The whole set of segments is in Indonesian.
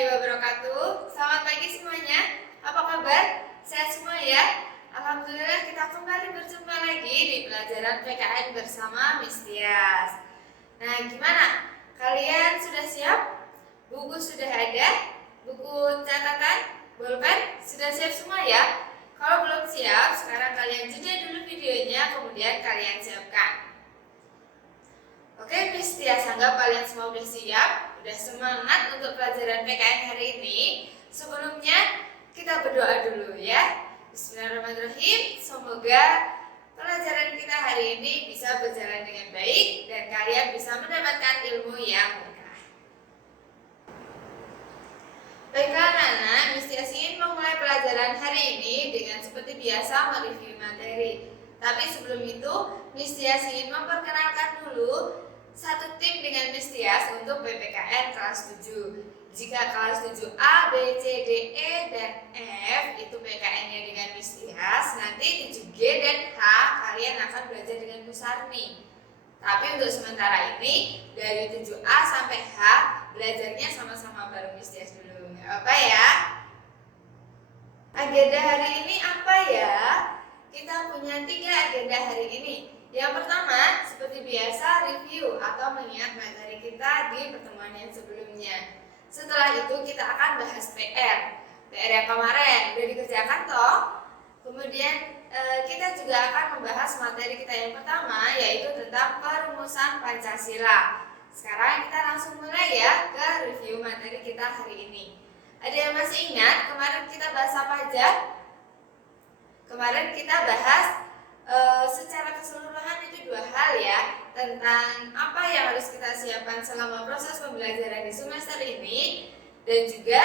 warahmatullahi wabarakatuh. Selamat pagi semuanya. Apa kabar? Sehat semua ya? Alhamdulillah kita kembali berjumpa lagi di pelajaran PKN bersama Miss Tias. Nah, gimana? Kalian sudah siap? Buku sudah ada? Buku catatan? Bolpen? Sudah siap semua ya? Kalau belum siap, sekarang kalian jeda dulu videonya, kemudian kalian siapkan. Oke, Miss Tias anggap kalian semua sudah siap, sudah semangat untuk pelajaran PKN hari ini. Sebelumnya kita berdoa dulu ya. Bismillahirrahmanirrahim. Semoga pelajaran kita hari ini bisa berjalan dengan baik dan kalian bisa mendapatkan ilmu yang berkah. Baiklah anak-anak, Miss Tias ingin memulai pelajaran hari ini dengan seperti biasa mereview materi. Tapi sebelum itu, Miss Tias ingin memperkenalkan dulu satu tim dengan Miss Tias untuk PPKN kelas 7. Jika kelas 7A, B, C, D, E, dan F itu PKN-nya dengan Miss Tias, nanti 7G dan H kalian akan belajar dengan Bu Sarni. Tapi untuk sementara ini dari 7A sampai H belajarnya sama-sama bareng Miss Tias dulu. Nggak apa ya? Agenda hari ini apa ya? Kita punya 3 agenda hari ini. Yang pertama, seperti biasa, review atau mengingat materi kita di pertemuan yang sebelumnya. Setelah itu kita akan bahas PR yang kemarin udah dikerjakan toh. Kemudian kita juga akan membahas materi kita yang pertama, yaitu tentang perumusan Pancasila. Sekarang kita langsung mulai ya ke review materi kita hari ini. Ada yang masih ingat kemarin kita bahas apa aja? Kemarin kita bahas secara keseluruhan itu 2 hal ya, tentang apa yang harus kita siapkan selama proses pembelajaran di semester ini dan juga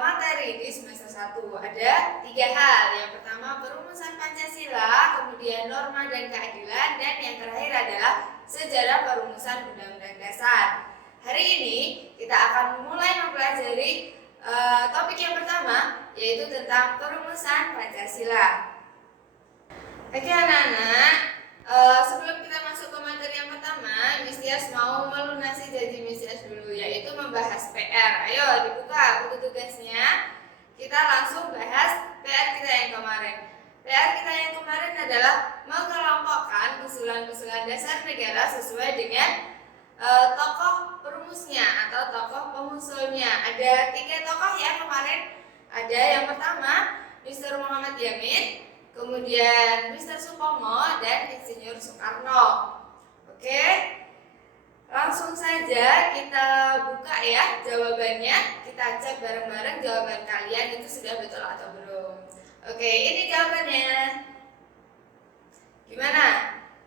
materi di semester 1. Ada 3 hal. Yang pertama perumusan Pancasila, kemudian norma dan keadilan, dan yang terakhir adalah sejarah perumusan Undang-Undang Dasar. Hari ini kita akan mulai mempelajari topik yang pertama, yaitu tentang perumusan Pancasila. Oke anak-anak, sebelum kita masuk ke materi yang pertama, Miss Tias mau melunasi janji Miss Tias dulu, yaitu membahas PR. Ayo dibuka buku tugasnya, kita langsung bahas PR kita yang kemarin. PR kita yang kemarin adalah mengelompokkan usulan-usulan dasar negara sesuai dengan tokoh perumusnya atau tokoh pengusulnya. Ada 3 tokoh ya kemarin. Ada yang pertama Mr. Muhammad Yamin, kemudian Mr. Supomo, dan Insinyur Soekarno. Oke, langsung saja kita buka ya jawabannya. Kita cek bareng-bareng jawaban kalian itu sudah betul atau belum. Oke, ini jawabannya. Gimana?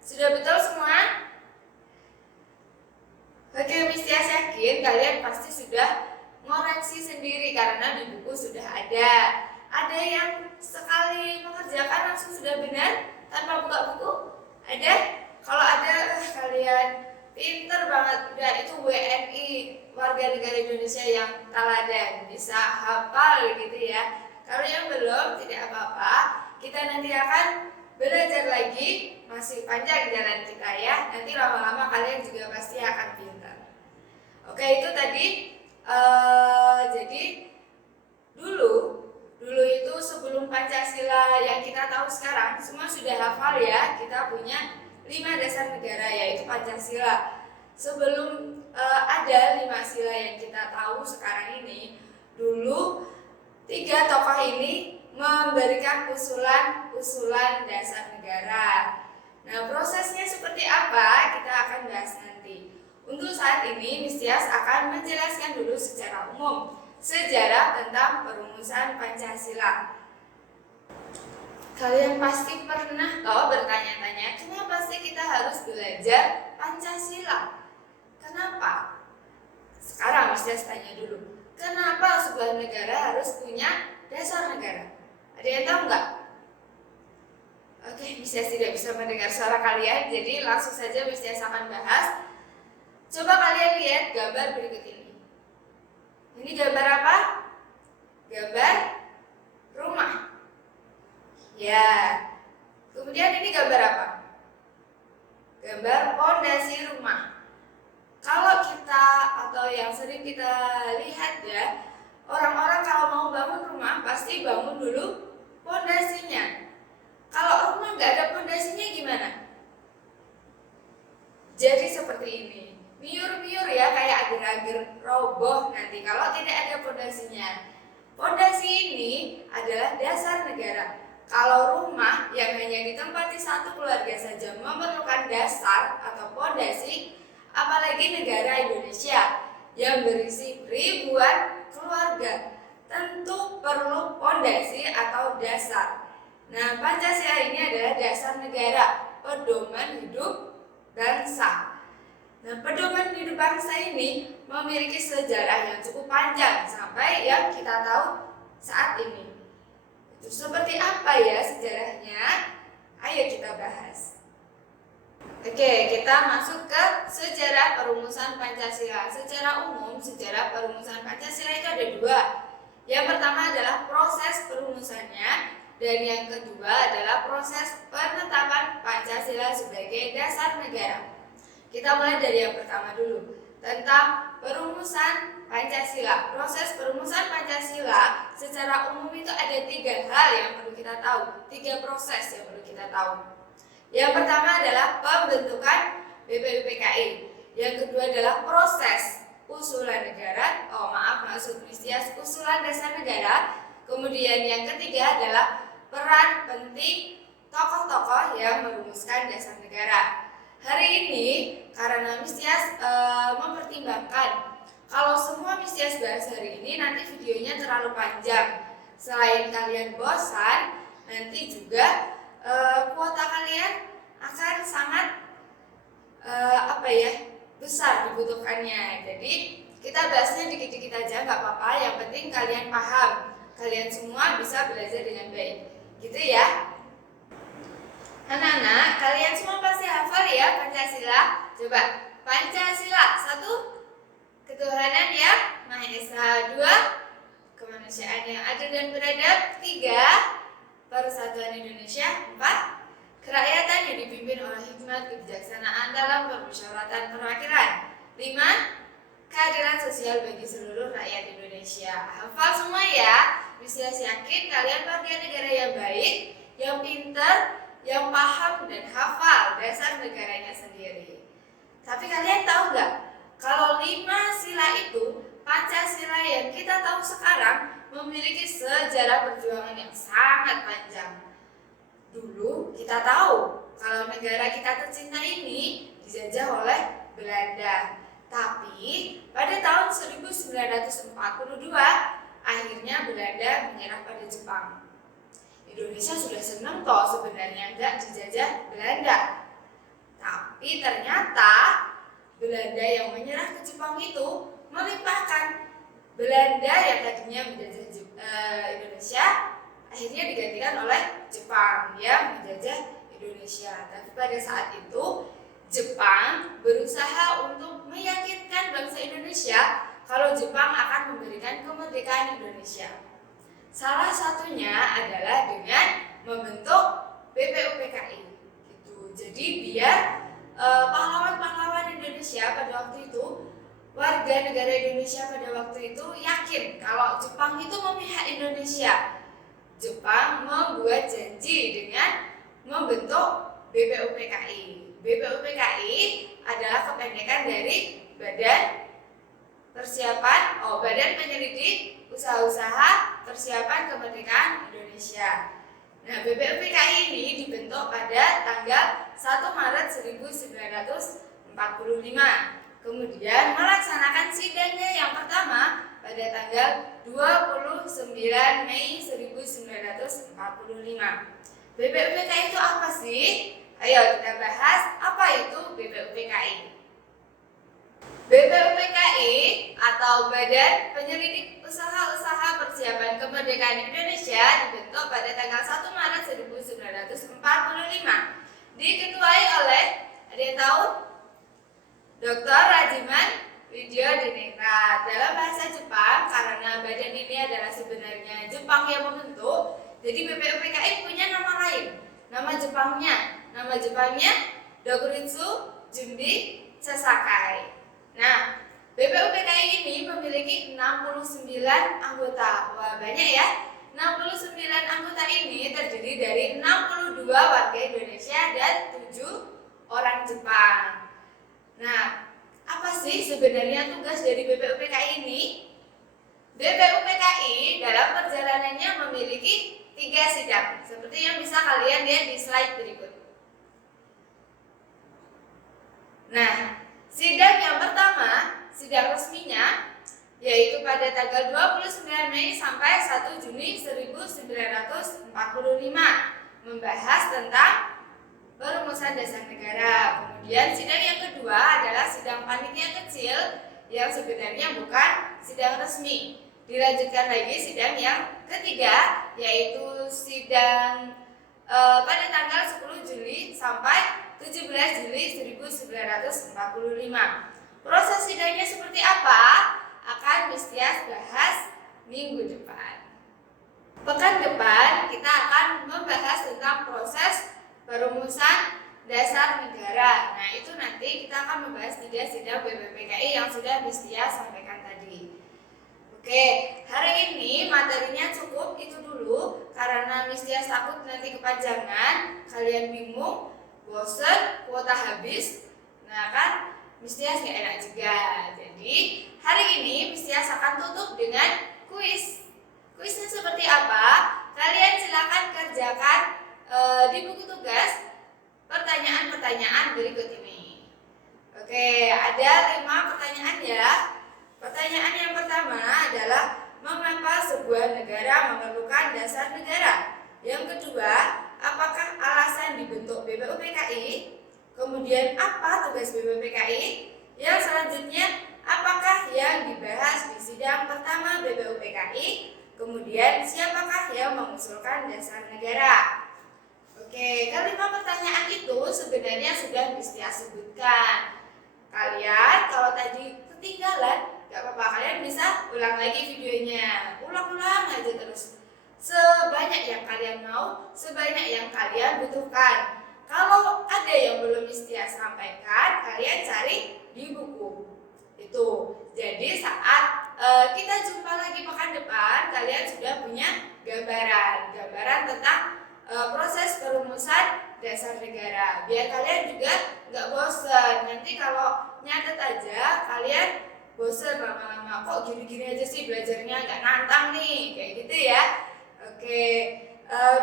Sudah betul semua? Oke, Miss Tias yakin kalian pasti sudah ngoreksi sendiri karena di buku sudah ada. Ada yang sekali mengerjakan langsung sudah benar tanpa buka buku? Ada? Kalau ada, kalian pinter banget. Udah, itu WNI, warga negara Indonesia yang teladan, bisa hafal gitu ya. Kalau yang belum, tidak apa-apa. Kita nanti akan belajar lagi, masih panjang jalan kita ya. Nanti lama-lama kalian juga pasti akan pintar. Oke, itu tadi. Jadi dulu itu sebelum Pancasila yang kita tahu sekarang semua sudah hafal ya. Kita punya 5 dasar negara yaitu Pancasila. Sebelum ada 5 sila yang kita tahu sekarang ini, dulu 3 tokoh ini memberikan usulan dasar negara. Nah, prosesnya seperti apa kita akan bahas nanti. Untuk saat ini Miss Tias akan menjelaskan dulu secara umum sejarah tentang perumusan Pancasila. Kalian pasti pernah bertanya-tanya, kenapa sih kita harus belajar Pancasila? Kenapa? Sekarang Miss Tias tanya dulu, kenapa sebuah negara harus punya dasar negara? Ada yang tahu nggak? Oke, Miss Tias tidak bisa mendengar suara kalian, jadi langsung saja Miss Tias akan bahas. Coba kalian lihat gambar berikut ini. Ini gambar apa? Gambar rumah. Ya. Kemudian ini gambar apa? Gambar pondasi rumah. Kalau kita atau yang sering kita lihat lihat ya, orang-orang kalau mau bangun rumah pasti bangun dulu pondasinya. Kalau rumah nggak ada pondasinya gimana? Jadi seperti ini, miur-miur ya, kayak agar-agar roboh nanti kalau tidak ada pondasinya. Pondasi ini adalah dasar negara. Kalau rumah yang hanya ditempati satu keluarga saja memerlukan dasar atau pondasi, apalagi negara Indonesia yang berisi ribuan keluarga, tentu perlu pondasi atau dasar. Nah, Pancasila ini adalah dasar negara, pedoman hidup bangsa. Nah, pedoman hidup bangsa ini memiliki sejarah yang cukup panjang sampai yang kita tahu saat ini. Itu seperti apa ya sejarahnya? Ayo kita bahas. Oke, kita masuk ke sejarah perumusan Pancasila. Secara umum, sejarah perumusan Pancasila itu ada dua. Yang pertama adalah proses perumusannya, dan yang kedua adalah proses penetapan Pancasila sebagai dasar negara. Kita mulai dari yang pertama dulu, tentang perumusan Pancasila. Proses perumusan Pancasila secara umum itu ada 3 hal yang perlu kita tahu, 3 proses yang perlu kita tahu. Yang pertama adalah pembentukan BPUPKI. Yang kedua adalah proses usulan negara, usulan dasar negara. Kemudian yang ketiga adalah peran penting tokoh-tokoh yang merumuskan dasar negara. Hari ini karena Mistias mempertimbangkan kalau semua Mistias bahas hari ini nanti videonya terlalu panjang. Selain kalian bosan, nanti juga kuota kalian akan sangat besar dibutuhkannya. Jadi kita bahasnya dikit-dikit aja, nggak apa-apa. Yang penting kalian paham, kalian semua bisa belajar dengan baik. Gitu ya. Anak-anak, kalian semua pasti hafal ya Pancasila. Coba, Pancasila 1. Ketuhanan yang Maha Esa. 2. Kemanusiaan yang adil dan beradab. 3. Persatuan Indonesia. 4. Kerakyatan yang dipimpin oleh hikmat kebijaksanaan dalam permusyawaratan perwakilan. 5. Keadilan sosial bagi seluruh rakyat Indonesia. Hafal semua ya. Bisa yakin kalian warga negara yang baik, yang pintar, yang paham dan hafal dasar negaranya sendiri. Tapi kalian tahu nggak? Kalau 5 sila itu, Pancasila yang kita tahu sekarang memiliki sejarah perjuangan yang sangat panjang. Dulu kita tahu kalau negara kita tercinta ini dijajah oleh Belanda. Tapi pada tahun 1942 akhirnya Belanda menyerah pada Jepang. Indonesia sudah senang toh sebenarnya nggak dijajah Belanda. Tapi ternyata Belanda yang menyerah ke Jepang itu melimpahkan. Belanda yang tadinya menjajah Indonesia akhirnya digantikan oleh Jepang yang menjajah Indonesia. Tapi pada saat itu Jepang berusaha untuk meyakinkan bangsa Indonesia kalau Jepang akan memberikan kemerdekaan Indonesia. Salah satunya adalah dengan membentuk BPUPKI. Gitu. Jadi biar pahlawan-pahlawan Indonesia pada waktu itu, warga negara Indonesia pada waktu itu yakin kalau Jepang itu memihak Indonesia. Jepang membuat janji dengan membentuk BPUPKI. BPUPKI adalah kependekan dari Badan Penyelidik Usaha-usaha Persiapan Kemerdekaan Indonesia. Nah, BPUPKI ini dibentuk pada tanggal 1 Maret 1945. Kemudian melaksanakan sidangnya yang pertama pada tanggal 29 Mei 1945. BPUPKI itu apa sih? Ayo kita bahas apa itu BPUPKI. BPUPKI atau Badan Penyelidik Usaha-usaha Persiapan Kemerdekaan Indonesia dibentuk pada tanggal 1 Maret 1945. Diketuai oleh, ada yang tahu? Dr. Rajiman Widyodiningrat. Dalam bahasa Jepang, karena badan ini adalah sebenarnya Jepang yang membentuk, jadi BPUPKI punya nama lain. Nama Jepangnya Dokuritsu Jundi Sasakai. Nah, BPUPKI ini memiliki 69 anggota. Wah, banyak ya. 69 anggota ini terdiri dari 62 warga Indonesia dan 7 orang Jepang. Nah, apa sih sebenarnya tugas dari BPUPKI ini? BPUPKI dalam perjalanannya memiliki 3 sidang, seperti yang bisa kalian lihat di slide berikut. Nah, sidang yang pertama, sidang resminya, yaitu pada tanggal 29 Mei sampai 1 Juni 1945, membahas tentang perumusan dasar negara. Kemudian sidang yang kedua adalah sidang panitia kecil yang sebenarnya bukan sidang resmi. Dilanjutkan lagi sidang yang ketiga, yaitu sidang pada tanggal 10 Juli sampai 17 Juli 1945. Proses sidangnya seperti apa? Akan Miss Tias bahas minggu depan. Pekan depan kita akan membahas tentang proses perumusan dasar negara. Nah, itu nanti kita akan membahas 3 sidang BPUPKI yang sudah Miss Tias sampaikan tadi. Oke, hari ini materinya cukup itu dulu karena Miss Tias takut nanti kepanjangan, kalian bingung, bosen, kuota habis. Nah kan, Miss Tias gak enak juga. Jadi hari ini Miss Tias akan tutup dengan kuis. Kuisnya seperti apa? Kalian silakan kerjakan di buku tugas pertanyaan-pertanyaan berikut ini. Oke, ada 5 pertanyaan ya. Pertanyaan yang pertama adalah mengapa sebuah negara memerlukan dasar negara? Yang kedua, apakah alasan dibentuk BPUPKI? Kemudian apa tugas BPUPKI? Yang selanjutnya, apakah yang dibahas di sidang pertama BPUPKI? Kemudian siapakah yang mengusulkan dasar negara? Oke, kelima pertanyaan itu sebenarnya sudah Miss Tias sebutkan. Kalian kalau tadi ketinggalan, gak apa-apa, kalian bisa ulang lagi videonya. Ulang-ulang aja terus. Sebanyak yang kalian mau, sebanyak yang kalian butuhkan. Kalau ada yang belum Miss Tias sampaikan, kalian cari di buku itu. Jadi saat kita jumpa lagi pekan depan, kalian sudah punya gambaran tentang proses perumusan dasar negara. Biar kalian juga nggak bosan. Nanti kalau nyatet aja, kalian bosan lama-lama. Kok gini-gini aja sih belajarnya, nggak nantang nih, kayak gitu ya. Oke,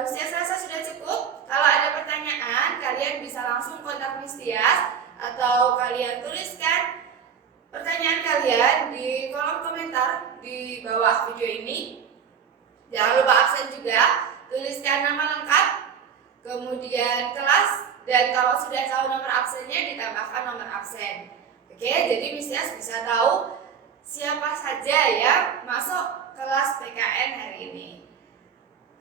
Miss rasa sudah cukup. Kalau ada pertanyaan, kalian bisa langsung kontak Miss Tias atau kalian tuliskan pertanyaan kalian di kolom komentar di bawah video ini. Jangan lupa absen juga, tuliskan nama lengkap, kemudian kelas, dan kalau sudah tahu nomor absennya ditambahkan nomor absen. Oke, jadi Miss Tias bisa tahu siapa saja yang masuk kelas PKN hari ini.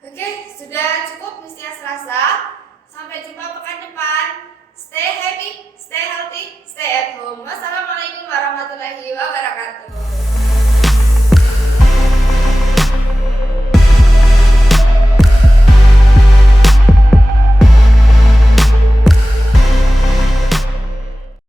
Oke, sudah cukup Miss Tias rasa. Sampai jumpa pekan depan. Stay happy, stay healthy, stay at home. Wassalamualaikum warahmatullahi wabarakatuh.